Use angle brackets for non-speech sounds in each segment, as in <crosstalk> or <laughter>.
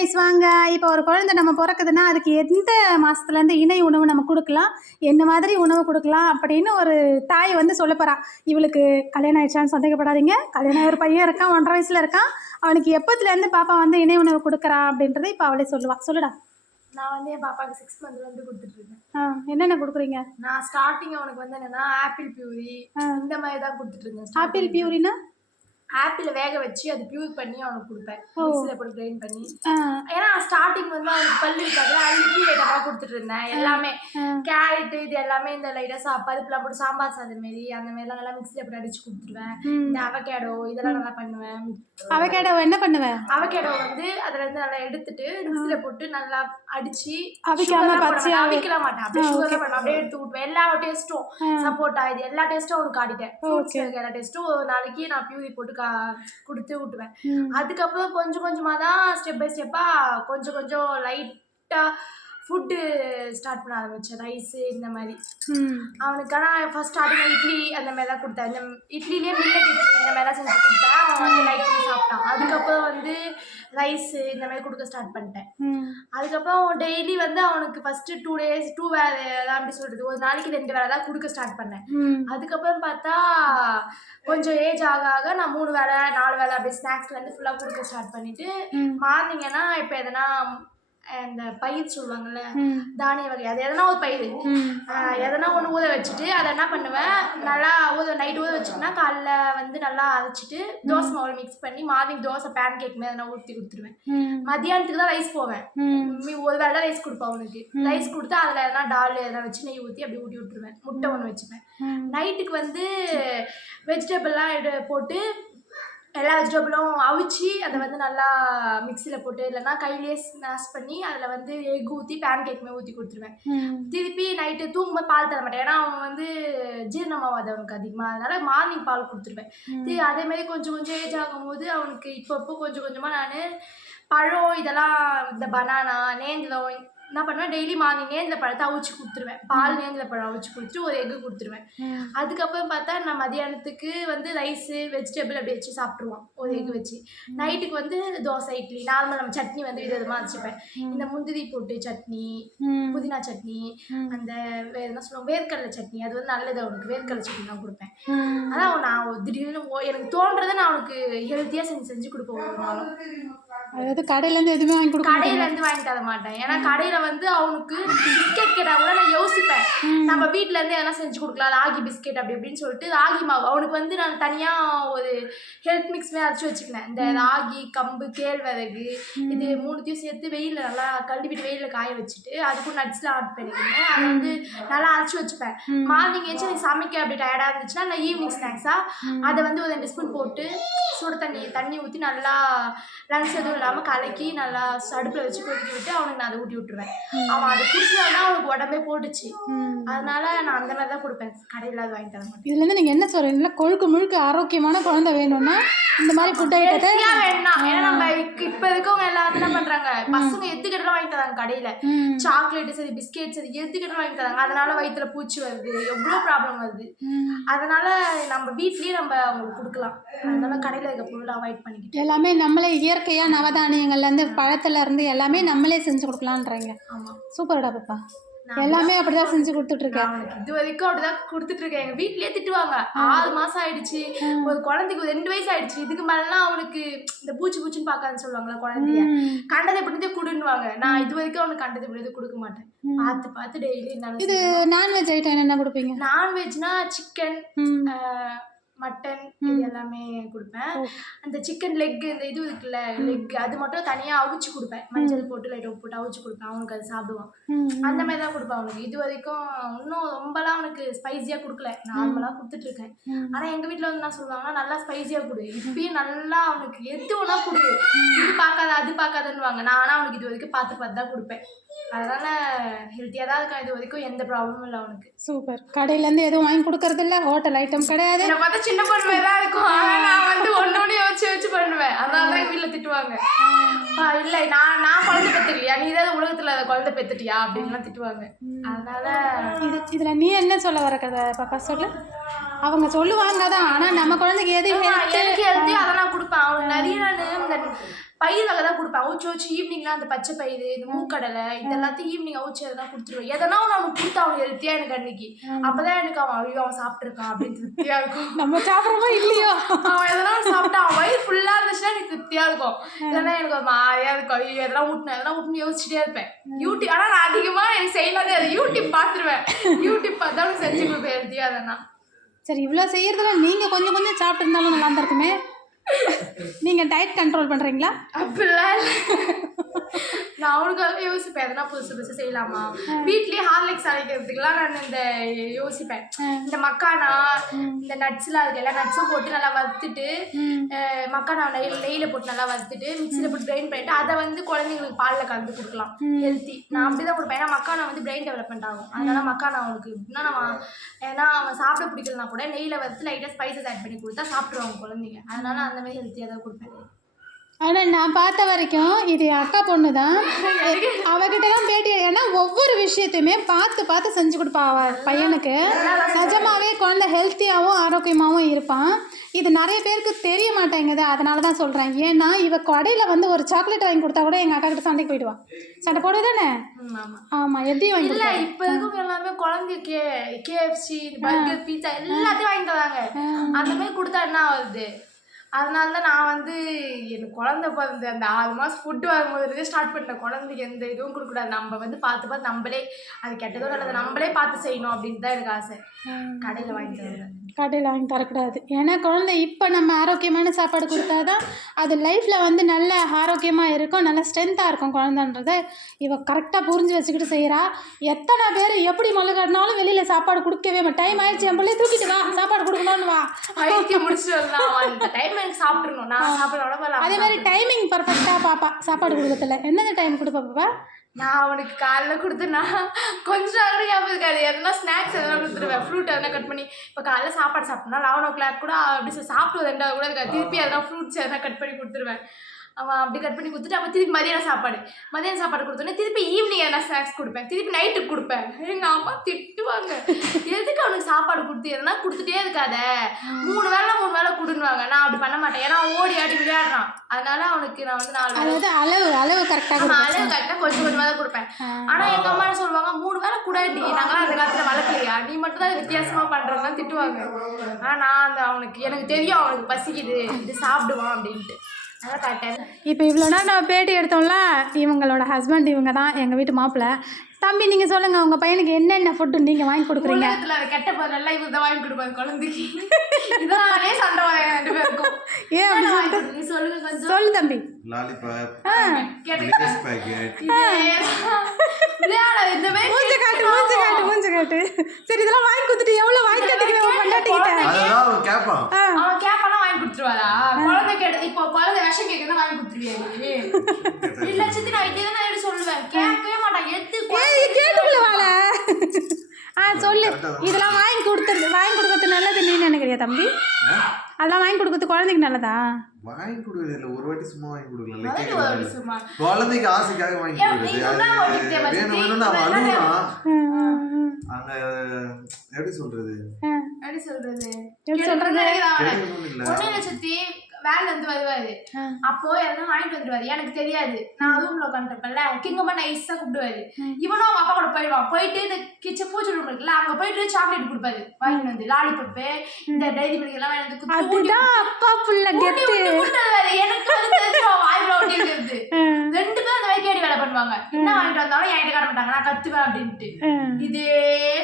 Guys வாங்க. இப்போ ஒரு குழந்தை நம்ம பிறக்குதுன்னா அதுக்கு எந்த மாதத்துலேருந்து இணை உணவு நம்ம கொடுக்கலாம்? என்ன மாதிரி உணவு கொடுக்கலாம்? அப்படின்னு ஒரு தாய் வந்து சொல்ல போகிறா இவளுக்கு கல்யாணம் ஆயிடுச்சான்னு சந்தேகப்படாதீங்க. கல்யாணம் ஒரு பையன் இருக்கான் ஒன்றரை வயசில் இருக்கான். அவனுக்கு எப்போத்துலேருந்து பாப்பா வந்து இணை உணவு கொடுக்குறா அப்படின்றத இப்போ அவளே சொல்லுவா. சொல்லுடா. நான் வந்து என் பாப்பாவுக்கு சிக்ஸ் மந்த்ல இருந்து கொடுத்துட்டு இருக்கேன். ஆ என்னென்ன கொடுக்குறீங்க? நான் ஸ்டார்டிங் அவனுக்கு வந்து என்னன்னா ஆப்பிள் பியூரி இந்த மாதிரி தான் கொடுத்துட்டு இருந்தேன் ஆப்பிள் பியூரினா ஆப்பிள வேக வச்சு அது பியூர் பண்ணி அவனுக்கு கொடுப்பேன். போட்டு கிரைண்ட் பண்ணி. ஏன்னா ஸ்டார்டிங் வந்து அவனுக்கு பல்லு இருக்காது. அழுப்பி ஐட்டமாக கொடுத்துட்டு இருந்தேன். எல்லாமே கேரட் இது எல்லாமே இந்த லைட்டாக சா பருப்புலாம் போட்டு சாம்பார் சாதம் மாரி அந்த மாதிரிலாம் நல்லா மிக்ஸில் போட்டு அடிச்சு கொடுத்துருவேன். இந்த அவகேடோ இதெல்லாம் நல்லா பண்ணுவேன். அவகேடோ என்ன பண்ணுவேன்? அவகேடோ வந்து அதுல இருந்து நல்லா எடுத்துட்டு மிக்ஸில போட்டு நல்லா அடிச்சு அவிக்காம. மாட்டேன். அப்படியே சுகர் பண்ண அப்படியே எடுத்து விட்டுவேன் எல்லா டேஸ்ட்டும் சப்போட்டா இது எல்லா டேஸ்ட்டும் அவனுக்கு காட்டிட்டேன். எல்லா டேஸ்ட்டும் ஒரு நாளைக்கு நான் பியூரி போட்டு கா கொடுத்து விட்டுவேன். அதுக்கப்புறம் கொஞ்சம் கொஞ்சமா தான் ஸ்டெப் பை ஸ்டெப்பா கொஞ்சம் கொஞ்சம் லைட்டா ஃபுட்டு ஸ்டார்ட் பண்ண ஆரம்பிச்சேன். ரைஸ் இந்த மாதிரி. அவனுக்கு ஆனால் ஃபர்ஸ்ட் ஸ்டார்டிங் இட்லி அந்த மாதிரி தான் கொடுத்தேன். இந்த இட்லிலேயே மில்லட் இட்லி இந்த மாதிரிலாம் செஞ்சு கொடுத்தேன். அவன் வந்து லைக் பண்ணி சாப்பிட்டான். அதுக்கப்புறம் வந்து ரைஸ் இந்த மாதிரி கொடுக்க ஸ்டார்ட் பண்ணிட்டேன். அதுக்கப்புறம் டெய்லி வந்து அவனுக்கு ஃபர்ஸ்ட் டூ டேஸ் டூ வேலை அப்படி சொல்றது? ஒரு நாளைக்கு ரெண்டு வேலை தான் கொடுக்க ஸ்டார்ட் பண்ணேன். அதுக்கப்புறம் பார்த்தா கொஞ்சம் ஏஜ் ஆக ஆக நான் மூணு வேலை நாலு வேலை அப்படி ஸ்நாக்ஸ்லேருந்து ஃபுல்லாக கொடுக்க ஸ்டார்ட் பண்ணிட்டு ம். மார்னிங்கன்னா இப்போ எதனா இந்த பயிர் சொல்லுவாங்கல்ல தானிய வகை அது எதனா ஒரு பயிர். எதனா ஒன்று ஊற வச்சுட்டு அதை என்ன பண்ணுவேன் நல்லா ஊற நைட் ஊற வச்சுட்டுனா காலைல வந்து நல்லா அரைச்சிட்டு தோசை மாவு மிக்ஸ் பண்ணி மார்னிங் தோசை பேன் கேக் மாதிரி எதனா ஊற்றி கொடுத்துருவேன். மதியானத்துக்கு தான் ரைஸ் போவேன். ஒரு தான் ரைஸ் கொடுப்பேன் அவனுக்கு. ரைஸ் கொடுத்து அதில் எதனா டால் எதனா வச்சு நெய் ஊற்றி அப்படி ஊட்டி விட்டுருவேன். முட்டை ஒன்று வச்சுப்பேன். நைட்டுக்கு வந்து வெஜிடபிள்லாம் போட்டு எல்லா வெஜிடபிளும் அவிச்சு அதை வந்து நல்லா மிக்சியில் போட்டு இல்லைன்னா கையிலேயே ஸ்மாஷ் பண்ணி அதில் வந்து எக் ஊற்றி பேன் கேக் மாதிரி ஊற்றி கொடுத்துருவேன். திருப்பி நைட்டு தூங்கும்போது பால் தர மாட்டேன். ஏன்னா அவன் வந்து ஜீரணமாகாது அவனுக்கு அதிகமாக அதனால மார்னிங் பால் கொடுத்துருவேன். திரு அதே மாதிரி கொஞ்சம் கொஞ்சம் ஏஜ் ஆகும்போது அவனுக்கு இப்போ இப்போ கொஞ்சம் கொஞ்சமாக நான் பழம் இதெல்லாம் இந்த பனானா நேந்திரம் என்ன பண்ணுவேன். டெய்லி மார்னிங் நேந்திர பழத்தை அவிச்சு கொடுத்துருவேன். பால் நேந்திர பழம் அவிச்சு கொடுத்துட்டு ஒரு எக்கு கொடுத்துருவேன். அதுக்கப்புறம் பார்த்தா நான் மதியானத்துக்கு வந்து ரைஸு வெஜிடபிள் அப்படி வச்சு சாப்பிட்ருவோம் ஒரு எக் வச்சு. நைட்டுக்கு வந்து தோசை இட்லி நார்மல் நம்ம சட்னி வந்து விதமாக வச்சுப்பேன் இந்த முந்திரி போட்டு சட்னி புதினா சட்னி அந்த வேற என்ன சொல்லுவோம்? வேர்க்கடலை சட்னி. அது வந்து நல்லது அவனுக்கு வேர்க்கடலை சட்னி தான் கொடுப்பேன். அதான் நான் திடீர்னு எனக்கு தோன்றதை நான் அவனுக்கு ஹெல்த்தியாக செஞ்சு செஞ்சு கொடுப்பேன் ஒரு நாளும். அதாவது கடையிலேருந்து எதுவுமே வாங்கி கொடுக்க கடையில இருந்து வாங்கி தர மாட்டேன். ஏன்னா கடையில வந்து அவனுக்கு பிஸ்கெட் கேட்டா கூட நான் யோசிப்பேன். நம்ம வீட்ல இருந்து எதனா செஞ்சு கொடுக்கலாம் ராகி பிஸ்கெட் அப்படி இப்படின்னு சொல்லிட்டு ராகி மாவு. அவனுக்கு வந்து நான் தனியா ஒரு ஹெல்த் மிக்ஸ் மாதிரி அரைச்சி வச்சுக்கினேன். இந்த ராகி கம்பு கேழ்வரகு இது மூணுத்தையும் சேர்த்து வெயில்ல நல்லா கழுவிட்டு வெயில்ல காய வச்சுட்டு அதுக்கும் நட்ஸ்லாம் ஆட் பண்ணிக்கினேன். அதை வந்து நல்லா அரைச்சி வச்சுப்பேன். மார்னிங் ஏச்சு எனக்கு சமைக்க அப்படி டயர்டா இருந்துச்சுன்னா நான் ஈவினிங் ஸ்நாக்ஸா அதை வந்து ஒரு ரெண்டு ஸ்பூன் போட்டு சுடு தண்ணி தண்ணி ஊற்றி நல்லா லங்ஸ் எதுவும் இல்லாமல் கலக்கி நல்லா அடுப்பில் வச்சு கொதிக்க விட்டு அவனுக்கு நான் அதை ஊட்டி விட்டுருவேன். அவன் அதை குடிச்சதான் அவனுக்கு உடம்பே போட்டுச்சு. அதனால நான் அந்த மாதிரி தான் கொடுப்பேன். கடையில் அது வாங்கி தர மாட்டேன். இதுலேருந்து நீங்கள் என்ன சொல்கிறீங்களா கொழுக்கு முழுக்க ஆரோக்கியமான குழந்தை வேணும்னா இந்த மாதிரி ஃபுட் ஐட்டத்தை வேணாம் ஏன்னா நம்ம இப்ப- இருக்கவங்க எல்லாரும் என்ன பண்றாங்க? பசங்க எத்துக்கிட்ட வாங்கி தராங்க கடையில. சாக்லேட் சரி பிஸ்கெட் சரி எத்துக்கிட்ட வாங்கி தராங்க. அதனால வயித்துல பூச்சி வருது. எவ்வளோ ப்ராப்ளம் வருது. அதனால நம்ம வீட்லயே நம்ம அவங்களுக்கு கொடுக்கலாம். அதனால கடையில இருக்க பொருளை அவாய்ட் பண்ணிக்கிட்டு. எல்லாமே நம்மளே இயற்கையாக நவதானியங்கள்லேருந்து பழத்துல இருந்து எல்லாமே நம்மளே செஞ்சு கொடுக்கலான்றீங்க ஆமா. சூப்பர்டா பாப்பா. எல்லாமே அப்படிதான் செஞ்சு கொடுத்துட்ருக்கேன். அவனுக்கு இது வரைக்கும் அப்படிதான் கொடுத்துட்டு இருக்கேன் எங்க வீட்லயே திட்டுவாங்க. ஆறு மாசம் ஆயிடுச்சு. ஒரு குழந்தைக்கு ரெண்டு வயசு ஆயிடுச்சு. இதுக்கு மேலாம் அவனுக்கு இந்த பூச்சி பூச்சின்னு பார்க்காதுன்னு சொல்லுவாங்களா குழந்தைய. கண்டதை பிடித்தே கொடுன்னுவாங்க. நான் இது வரைக்கும் அவனுக்கு கண்டதை பிடித்தே கொடுக்க மாட்டேன். பார்த்து பார்த்து டெய்லி இது நான்வெஜ் ஐட்டம் என்னென்ன கொடுப்பீங்க? நான்வெஜ்னா சிக்கன் மட்டன் இது எல்லாமே கொடுப்பேன். அந்த சிக்கன் லெக் இந்த இது இருக்குல்ல லெக் அது மட்டும் தனியா அவிச்சு கொடுப்பேன். மஞ்சள் போட்டு லைட் போட்டு அவிச்சு கொடுப்பேன். அவனுக்கு அது சாப்பிடுவான். அந்த மாதிரி தான் கொடுப்பேன் அவனுக்கு. இது வரைக்கும் இன்னும் ரொம்பலாம் அவனுக்கு ஸ்பைசியாக கொடுக்கல. நார்மலாக கொடுத்துட்டு இருக்கேன். ஆனால் எங்கள் வீட்டில் வந்து என்ன சொல்லுவாங்கன்னா நல்லா ஸ்பைசியாக கொடு. இப்பயும் நல்லா அவனுக்கு எது வேணா கொடு. இது பார்க்காத அது பார்க்காதன்னுவாங்க. நான் ஆனால் அவனுக்கு இது வரைக்கும் பார்த்து பார்த்து தான் கொடுப்பேன். அதனால ஹெல்த்தியாக தான் இருக்கான். இது வரைக்கும் எந்த ப்ராப்ளமும் இல்லை அவனுக்கு. சூப்பர். கடையிலேருந்து எதுவும் வாங்கி கொடுக்கறது இல்ல ஹோட்டல் ஐட்டம் கிடையாது சின்ன பொண்ணு தான் இருக்கும். ஆனால் நான் வந்து ஒன்று ஒன்று யோசிச்சு யோசிச்சு பண்ணுவேன். அதனால தான் எங்கள் வீட்டில் திட்டுவாங்க. இல்லை நான் நான் குழந்தை பெற்றுக்கலையா நீ தான் உலகத்தில் அதை குழந்தை பெற்றுட்டியா அப்படின்லாம் திட்டுவாங்க. அதனால இது இதில் நீ என்ன சொல்ல வர கதை பாப்பா? சொல்லு. அவங்க சொல்லுவாங்க தான் ஆனால் நம்ம குழந்தைக்கு எது எனக்கு ஹெல்த்தி அதை நான் கொடுப்பேன். அவனுக்கு நிறைய நான் இந்த பயிர் வகை தான் கொடுப்பேன். அவுச்சு அவுச்சு ஈவினிங்லாம் அந்த பச்சை பயிறு இந்த மூக்கடலை இது எல்லாத்தையும் ஈவினிங் அவுச்சு அதெல்லாம் கொடுத்துருவேன். எதனா ஒன்று அவனுக்கு கொடுத்தா அவனுக்கு ஹெல்த்தியா எனக்கு அன்னைக்கு. அப்பதான் எனக்கு அவன் ஐயோ அவன் சாப்பிட்டுருக்கான் அப்படின்னு திருப்தியா இருக்கும். நம்ம சாப்பிட்றோமோ இல்லையோ? அவன் எதனா சாப்பிட்டா அவன் வயிறு ஃபுல்லா இருந்துச்சுன்னா எனக்கு திருப்தியா இருக்கும். இல்லைன்னா எனக்கு ஒரு மாதிரியா இருக்கும். ஐயோ எதெல்லாம் ஊட்டினேன் எதெல்லாம் ஊட்டினு யோசிச்சுட்டே இருப்பேன். யூடியூப் ஆனா நான் அதிகமா எனக்கு செய்யலாதே அது யூடியூப் பார்த்துருவேன். யூடியூப் பார்த்தாலும் செஞ்சு கொடுப்பேன் ஹெல்த்தியா அதெல்லாம் சரி இவ்வளோ செய்யறதுல நீங்கள் கொஞ்சம் கொஞ்சம் சாப்பிட்டு இருந்தாலும் நல்லா இருந்திருக்குமே? நீங்கள் டயட் கண்ட்ரோல் பண்ணுறீங்களா அப்படிலாம் இல்ல. நான் அவனுக்காக யோசிப்பேன். எதனா புதுசு புதுசு செய்யலாமா? வீட்லயே ஹார்லிக்ஸ் அரைக்கிறதுக்குலாம் நான் இந்த யோசிப்பேன். இந்த மக்கானா இந்த நட்ஸ்லாம் இருக்கு எல்லா நட்ஸும் போட்டு நல்லா வறுத்துட்டு மக்கானா நெய் நெய்யில போட்டு நல்லா வறுத்துட்டு மிக்சியில் போட்டு கிரைண்ட் பண்ணிட்டு அதை வந்து குழந்தைங்களுக்கு பாலில் கலந்து கொடுக்கலாம். ஹெல்த்தி நான் அப்படிதான் கொடுப்பேன். ஏன்னா மக்கானா வந்து பிரெயின் டெவலப்மெண்ட் ஆகும். அதனால மக்கானா அவனுக்கு எப்படின்னா நம்ம ஏன்னா அவன் சாப்பிட பிடிக்கலனா கூட நெய்யில் வறுத்து லைட்டாக ஸ்பைசஸ் ஆட் பண்ணி கொடுத்தா சாப்பிட்ருவாங்க குழந்தைங்க. அதனால அந்த மாதிரி ஹெல்த்தியாக தான் கொடுப்பேன். ஆனால் நான் பார்த்த வரைக்கும் இது என் அக்கா பொண்ணு தான் அவகிட்ட தான் பேட்டி ஏன்னா ஒவ்வொரு விஷயத்தையுமே பார்த்து பார்த்து செஞ்சு கொடுப்பா அவ பையனுக்கு. நிஜமாவே குழந்தை ஹெல்த்தியாகவும் ஆரோக்கியமாகவும் இருப்பான். இது நிறைய பேருக்கு தெரிய மாட்டேங்குது. அதனால தான் சொல்கிறேன் ஏன்னா இவ கடையில் வந்து ஒரு சாக்லேட் வாங்கி கொடுத்தா கூட எங்கள் அக்கா கிட்ட சண்டைக்கு போயிடுவா. சண்டை போடுவது தானே? ஆமாம் எப்படி வாங்கி இல்ல? இப்ப இருக்கவங்க எல்லாமே குழந்தை கே கேஎஃப்சி பர்கர் பீட்சா எல்லாத்தையும் வாங்கி தராங்க. அந்த மாதிரி கொடுத்தா என்ன ஆகுது? அதனால தான் நான் வந்து எனக்கு குழந்தை பிறந்த அந்த ஆறு மாதம் ஃபுட்டு வாங்கும்போது ஸ்டார்ட் பண்ணிட்டேன் குழந்தைக்கு எந்த இதுவும் கொடுக்கக்கூடாது. நம்ம வந்து பார்த்து பார்த்து நம்மளே அது கெட்டதோ நல்லது நம்மளே பார்த்து செய்யணும் அப்படின்னு தான் எனக்கு ஆசை. கடையில் வாங்கி தருவேன் கடையில் வாங்கி தரக்கூடாது. ஏன்னா குழந்தை இப்போ நம்ம ஆரோக்கியமான சாப்பாடு கொடுத்தா தான் அது லைஃப்பில் வந்து நல்ல ஆரோக்கியமாக இருக்கும் நல்ல ஸ்ட்ரென்த்தாக இருக்கும் குழந்தைன்றதை இவ கரெக்டாக புரிஞ்சு வச்சுக்கிட்டு செய்கிறா எத்தனை பேர் எப்படி மல்லுகாட்டினாலும் வெளியில் சாப்பாடு கொடுக்கவே டைம் ஆயிடுச்சு என் பிள்ளைய தூக்கிட்டு வா சாப்பாடு கொடுக்கணும்னு வா. அதே மாதிரி டைமிங் பர்ஃபெக்டாக பாப்பா. சாப்பாடு கொடுக்கறதுல. எந்தெந்த டைம் கொடுப்பா பாப்பா? நான் அவனுக்கு காலைல கொடுத்தேன்னா கொஞ்சம் நேரம் ஞாபகம் இருக்காது. எதனா ஸ்நாக்ஸ் எதனா கொடுத்துருவேன். ஃப்ரூட் எதனா கட் பண்ணி இப்போ காலைல சாப்பாடு சாப்பிட்டோம்னா லெவன் ஓ கிளாக் கூட அப்படி சாப்பிடுவது சாப்பிட்டு ரெண்டாவது கூட இருக்காது. திருப்பி எதனா ஃப்ரூட்ஸ் எதனா கட் பண்ணி கொடுத்துருவேன். அவன் அப்படி கட் பண்ணி கொடுத்துட்டு அப்போ திருப்பி மதியானம் சாப்பாடு. மதியானம் சாப்பாடு கொடுத்தோன்னே திருப்பி ஈவினிங் எதனா ஸ்நாக்ஸ் கொடுப்பேன். திருப்பி நைட்டுக்கு கொடுப்பேன். எங்கள் அம்மா திட்டுவாங்க. எதுக்கு அவனுக்கு சாப்பாடு கொடுத்து எதனா கொடுத்துட்டே இருக்காத. மூணு வேளை மூணு வேளை கொடுன்னுவாங்க. நான் அப்படி பண்ண மாட்டேன். ஏன்னா ஓடி ஆடி விளையாடுறான். அதனால அவனுக்கு நான் வந்து நாலு அதாவது அளவு அளவு கரெக்டாக அளவு கரெக்டா கொஞ்சம் கொஞ்சமா தான் கொடுப்பேன். ஆனா எங்க அம்மா என்ன சொல்லுவாங்க? மூணு வேளை கூடாடி நாங்களாம் அந்த காலத்துல வளர்க்கலையா? நீ மட்டும் தான் வித்தியாசமா பண்றதுலாம் திட்டுவாங்க. ஆனா நான் அந்த அவனுக்கு எனக்கு தெரியும் அவனுக்கு பசிக்குது. இது சாப்பிடுவான் அப்படின்ட்டு. கரெக்டாக இப்போ இவ்வளோ நேரம் நம்ம பேட்டி எடுத்தோம்ல இவங்களோட ஹஸ்பண்ட் இவங்க தான் எங்கள் வீட்டு மாப்பிள்ளை தம்பி நீங்கள் சொல்லுங்கள் உங்கள் பையனுக்கு என்னென்ன ஃபுட்டு நீங்கள் வாங்கி கொடுக்குறீங்க? கெட்ட பொருள் எல்லாம் இவர் தான் வாங்கி கொடுப்பாரு குழந்தைக்கு. இதனாலே சண்டை வரும் ரெண்டு பேருக்கும். <laughs> ஏன்? சொல்லுங்க கொஞ்சம். சொல்லு தம்பி. மூஞ்ச காட்டு மூஞ்ச காட்டு மூஞ்ச காட்டு. சரி இதெல்லாம் வாங்கி கொடுத்துட்டு எவ்வளோ வாங்கி கட்டிக்கிறேன் பொண்டாட்டிக்கிட்ட? கேட்பான். கொடுத்துருவாரா குழந்தை கேட்டு இப்போ குழந்தை விஷம் கேட்குறதா வாங்கி கொடுத்துருவியா நீ? <laughs> இல்ல சித்தி நான் இதே தான் எடுத்து சொல்லுவேன். கேட்கவே மாட்டான் ஏய் கேட்டுக்கல ஆ சொல்லு. இதெல்லாம் வாங்கி கொடுத்துரு வாங்கி கொடுக்கறது நல்லது நீ நினைக்கிறியா தம்பி? அதெல்லாம் வாங்கி கொடுக்கறது குழந்தைக்கு நல்லதா? வாங்கி கொடுக்குறது இல்ல. ஒரு வாட்டி சும்மா வாங்கி கொடுக்கல குழந்தைக்கு ஆசைக்காக வாங்கி கொடுக்குறது. வேணும் வேணும்னு அவன். அங்க எப்படி சொல்றது? எப்படி சொல்றது? சொல்றது? இல்ல. சித்தி வேலை இருந்து வருவாரு. அப்போ எதனா வாங்கிட்டு வந்துருவாரு. எனக்கு தெரியாது. நான் ரூம்ல உட்காந்துருப்பேன்ல கிங்கம்மா நைஸா கூப்பிடுவாரு இவனும் அவங்க அப்பா கூட போயிடுவான் போயிட்டு இந்த கிச்சன் பூஜை ரூம் இருக்குல்ல அங்க போயிட்டு சாக்லேட் கொடுப்பாரு. வாங்கிட்டு வந்து லாலிபப்பு இந்த டைரி மில்க் எல்லாம் வாங்கிட்டு வந்து அப்பா புள்ள. எனக்கு வந்து ஒட்டி இருக்கிறது ரெண்டு பண்ணுவாங்க என்ன வாங்கிட்டு வந்தாலும் என்கிட்ட காட்ட மாட்டாங்க நான் கத்துவேன் அப்படின்ட்டு. இதே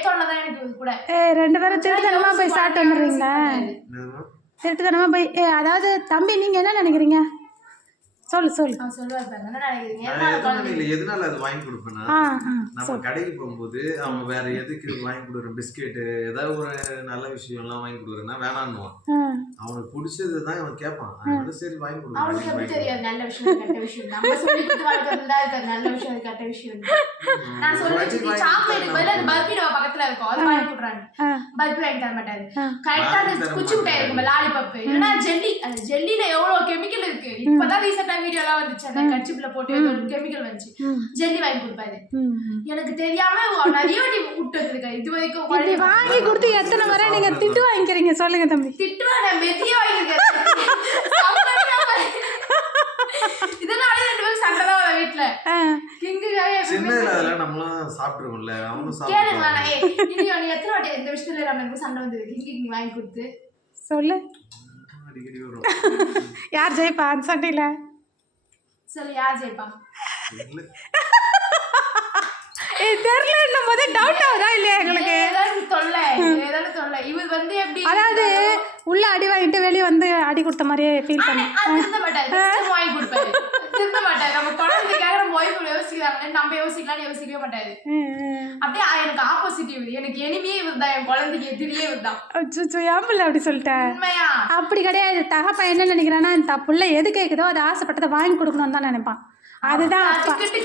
தொல்லைதான் எனக்கு கூட. ஏ ரெண்டு பேரும் திருட்டுத்தனமா போய் சாப்பிட்டு வந்துடுறீங்களா? திருட்டுத்தனமா போய் அதாவது தம்பி நீங்க என்ன நினைக்கிறீங்க? சொல்லு சொல்லு. எதனால அது வாங்கி கொடுப்பேன்னா நம்ம கடைக்கு போகும்போது அவன் வேற எதுக்கு வாங்கி கொடுக்குற? பிஸ்கெட்டு ஏதாவது ஒரு நல்ல விஷயம் எல்லாம் வாங்கி கொடுக்குறேன்னா வேணான்னுவான். அவனுக்கு பிடிச்சது தான் அவன் கேட்பான். அதனால சரி வாங்கி கொடுக்குறேன் தெரியாது நல்ல விஷயம் கெட்ட விஷயம்? நல்ல விஷயம் கெட்ட விஷயம். நான் சொல்லுவேன் சாக்லேட் பதில் அந்த பர்பி டப்பா பக்கத்துல இருக்கும். அது வாங்கி கொடுறாங்க ஆ. பர்பி வாங்கி தர மாட்டாரு. கரெக்டா அந்த குச்சி மிட்டாய் இருக்கும் லாலிபப் இல்லைன்னா ஜெல்லி அந்த ஜெல்லில எவ்வளவு கெமிக்கல் இருக்கு? இப்பதான் ரீசெண்டா வீடியோ எல்லாம் வந்துச்சு. அந்த கச்சிப்ல போட்டு கெமிக்கல் வந்துச்சு. ஜெல்லி வாங்கி கொடுப்பாரு. எனக்கு தெரியாம நிறைய வாட்டி விட்டு வந்திருக்காரு இது வரைக்கும் வாங்கி கொடுத்து எத்தனை முறை நீங்க திட்டு வாங்கிக்கிறீங்க? சொல்லுங்க தம்பி. திட்டுவா நான் மெத்தியே வாங்கியிருக்கேன் இதனால ரெண்டு பேரும் சண்டை தான் அதெல்லாம் நம்மளும் சாப்பிட்டுருக்கோம்ல அவனும் சாப்பிட்டு இனி நீ எத்தனை வாட்டி இந்த விஷயத்துல நம்ம எனக்கு சண்டை வந்தது கிங்கு நீ வாங்கி கொடுத்து? சொல்லு. அடிக்கடி வரும். யார் ஜெயிப்பா? அந்த சண்டையில் சொல்லு யார் ஜெயிப்பா? இல்ல. ஏ தெரிலன்னும் போது டவுட் ஆகுதா இல்லையா எங்களுக்கு? ஏதாவது தொல்லை ஏதாவது தொல்லை. இவர் வந்து எப்படி அதாவது உள்ள அடி வாங்கிட்டு வெளியே வந்து அடி கொடுத்த மாதிரியே ஃபீல் பண்ணி வாங்கி திருந்த மாட்டாரு நம்ம குழந்தைக்காக நம்ம ஒய்ஃப் யோசிக்கிறாங்க நம்ம யோசிக்கலாம்னு யோசிக்கவே மாட்டாரு அப்படியே எனக்கு ஆப்போசிட் இவர் எனக்கு எனிமையே இவர் தான் என் குழந்தைக்கு எதிரியே இவர் தான் ஏம்பில்ல அப்படி சொல்லிட்டேன் உண்மையா அப்படி கிடையாது தகப்பன் என்ன நினைக்கிறான்னா இந்த புள்ள எது கேட்குதோ அதை ஆசைப்பட்டதை வாங்கி கொடுக்கணும்னு தான் நினைப்பான் அதுதான்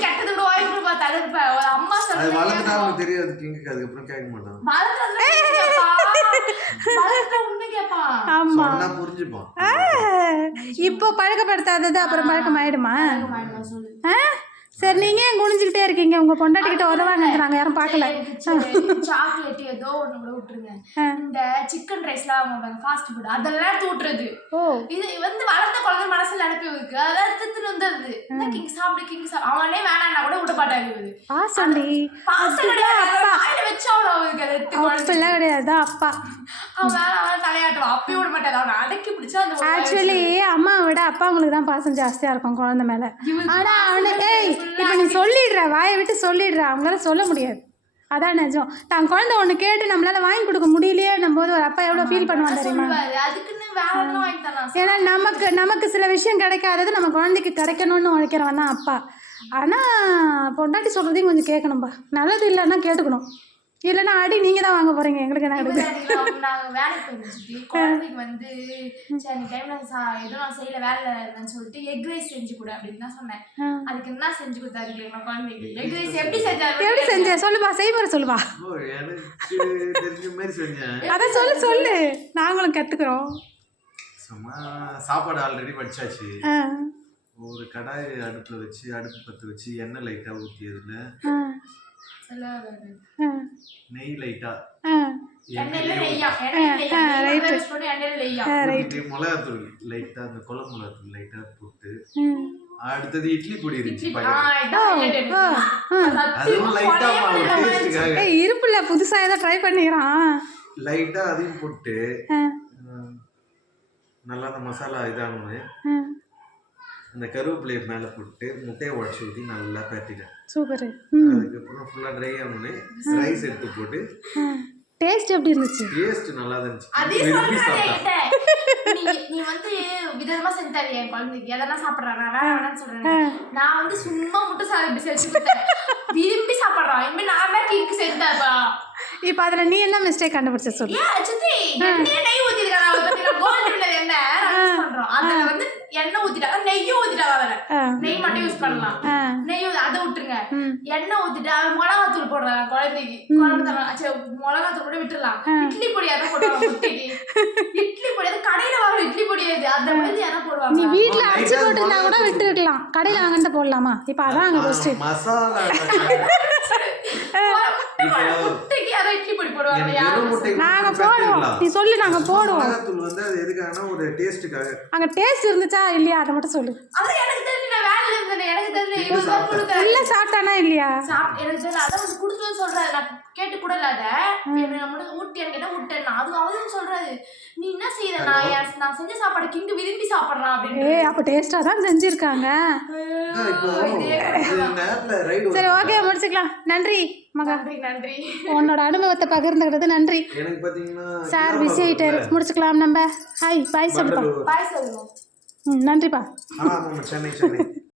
கெட்டது கூட வாங்கி கொடுப்பா தடுப்ப ஒரு அம்மா அவனுக்கு தெரியாது அதுக்கப்புறம் கேட்க மாட்டான் ஆமா. இப்போ பழக்கப்படுத்தாதது அப்புறம் பழக்கம் ஆயிடுமா சரி நீங்க ஏன் குனிஞ்சுக்கிட்டே இருக்கீங்க? உங்க பொண்டாட்டிக்கிட்ட உதவாங்க யாரும் பார்க்கல. சாக்லேட் ஏதோ ஒண்ணு கூட விட்டுருங்க இந்த சிக்கன் ரைஸ்லாம் அவங்க ஃபாஸ்ட் ஃபுட் அதெல்லாம் எடுத்து விட்டுறது ஓ. இது வந்து வளர்ந்த குழந்தை மனசுல அனுப்பி இருக்கு அதெல்லாம் வந்துடுது. என்ன கிங் சாப்பிடு கிங் சாப்பிடு. அவனே வேணாம்னா கூட விட மாட்டாங்க பாசண்டி பாசம் கிடையாது. வாயில வச்சாவணும் அவருக்கு அதை அப்படிலாம் கிடையாது. அப்பா. அவன் அவன் தலையாட்டுவான். அப்பயும் விட மாட்டாரு அவனை அடக்கி பிடிச்சா அந்த ஆக்சுவலி அம்மாவை விட அப்பாங்களுக்கு தான் பாசம் ஜாஸ்தியா இருக்கும் குழந்தை மேல. ஆனா அவனுக்கு இப்போ நீ சொல்லிடுற வாயை விட்டு சொல்லிடுற அவங்களால சொல்ல முடியாது. அதான் நிஜம். தான் குழந்தை ஒன்று கேட்டு நம்மளால வாங்கி கொடுக்க முடியலையே போது ஒரு அப்பா எவ்வளோ ஃபீல் பண்ணுவான் தெரியுமா? ஏன்னா நமக்கு நமக்கு சில விஷயம் கிடைக்காதது நம்ம குழந்தைக்கு கிடைக்கணும்னு உழைக்கிறவன் தான் அப்பா. ஆனால் பொண்டாட்டி சொல்கிறதையும் கொஞ்சம் கேட்கணும்பா. நல்லது இல்லைன்னா கேட்டுக்கணும். இல்லைன்னா அடி நீங்கள் தான் வாங்க போகிறீங்க எங்களுக்கு என்ன நாங்க வேலைக்கு போயிருந்தோம் சுத்தி குழந்தைக்கு வந்து சரி அந்த டைம்ல ஏதோ நான் செய்யல வேலையில இருந்தேன்னு சொல்லிட்டு எக் ரைஸ் செஞ்சு கொடு அப்படின்னு தான் சொன்னேன். அதுக்கு என்ன செஞ்சு கொடுத்தாரு தெரியுமா குழந்தைக்கு? எக் ரைஸ் எப்படி செஞ்சாரு? எப்படி செஞ்ச? சொல்லுப்பா செய்முறை சொல்லுப்பா. ஓ எனக்கு தெரிஞ்ச மாதிரி செஞ்சேன். அதான் சொல்லு சொல்லு. நாங்களும் கற்றுக்குறோம் சும்மா சாப்பாடு ஆல்ரெடி வச்சாச்சு. ஒரு கடாய் அடுப்புல வச்சு அடுப்பு பற்ற வச்சு எண்ணெய் லைட்டா ஊற்றி அதுல. நெய் லைட்டா மிளகாத்தூள் லைட்டா அந்த குழம்பு மிளகாத்தூள் லைட்டா போட்டு அடுத்தது இட்லி பொடி இருந்துச்சு இருப்புல புதுசாக ஏதோ ட்ரை பண்ணிக்கிறான். லைட்டா அதையும் போட்டு நல்லா அந்த மசாலா இதாகணும் அந்த கருவேப்பிலையை மேலே போட்டு முட்டையை உடச்சி ஊற்றி நல்லா பரட்டிட்டேன். சூப்பரு. அதுக்கப்புறம் ஃபுல்லாக ட்ரை ஆகணுன்னு ரைஸ் எடுத்து போட்டு டேஸ்ட் எப்படி இருந்துச்சு? டேஸ்ட் நல்லா இருந்துச்சு. அதே விரும்பி சாப்பிட்டேன். நீ வந்து விதவிதமா செஞ்சு தரியா என் குழந்தைக்கு. எதனா சாப்பிட்றான் நான் வேணாம் வேணாம்னு சொல்றேன். நான் வந்து சும்மா முட்டை சாதம் இப்படி செஞ்சு கொடுத்தேன். விரும்பி சாப்பிட்றான் இனிமே நான் தான் கேக்கு செஞ்சாப்பா இப்போ அதில் நீ என்ன மிஸ்டேக் கண்டுபிடிச்ச சொல்லு. சித்தி? நெய் ஊத்திருக்காங்க அவ பத்தி நான் கோல்டு வின்னர் எண்ணெய் யூஸ் பண்றோம் அதுல வந்து எண்ணெய் ஊத்திட்டாங்க நெய்யும் அதுல ஆ. நெய் மட்டும் யூஸ் பண்ணலாம். நெய் ஊத்தி- அதை விட்டுருங்க. எண்ணெய் ஊத்திட்டு அது மிளகாத்தூள் போடுறாங்க குழந்தைக்கு. குழம்பு மிளகாத்தூள் கூட விட்டுறலாம். இட்லி பொடி யாரும் போடுவாங்க இட்லி பொடி அது கடையில வாங்குற இட்லி பொடி அது. அந்த யாரும் நீ போடுவாங்க. வீட்டில் ஓ, அரைச்சி போட்டுருந்தா கூட விட்டுருக்கலாம். கடையில் வாங்கிட்டு போடலாமா? இப்போ அதான் அங்கே பெஸ்ட்டு மசாலா <laughs> முட்டை முட்டைக்கு இட்லி பொடி போடுவாங்க எனக்கு போடுவோம். நீ சொல்லு நாங்கள் போடுவோம். மிளகாத்தூள் வந்து அது எதுக்காகனா ஒரு டேஸ்ட்டுக்காக அங்கே டேஸ்ட் இருந்துச்சா இல்லையா? அதை மட்டும் சொல்லு. அது எனக்கு தெரிஞ்சு நான் வேலையில இருந்தேன். எனக்கு தெரிஞ்சு இருபது ரூபா கொடுக்குறேன் இல்லை சாப்பிட்டானா இல்லையா? சாப் எனக்கு தெரியல அதான் வந்து கொடுத்துன்னு சொல்றாரு. நான் கேட்டு கூட இல்ல அத என்ன நம்மள ஊட்டியான்னு கேட்டா ஊட்டேன் அது அவரும் சொல்றாரு. நீ என்ன செய்யற நான் நான் செஞ்ச சாப்பாடு கிண்டு விரும்பி சாப்பிடுறான் அப்படின்னு. ஏய் அப்போ டேஸ்ட்டாக தான் செஞ்சுருக்காங்க. சரி ஓகே முடிச்சுக்கலாம். நன்றி. மகா நன்றி நன்றி. உன்னோட அனுபவத்தை பகிர்ந்துக்கிறது நன்றி. சார் பிஸி ஆகிட்டாரு முடிச்சுக்கலாம் நம்ம. ஹாய் பாய் சொல்லுப்பா. பாய் சொல்லுங்க ம் நன்றிப்பா.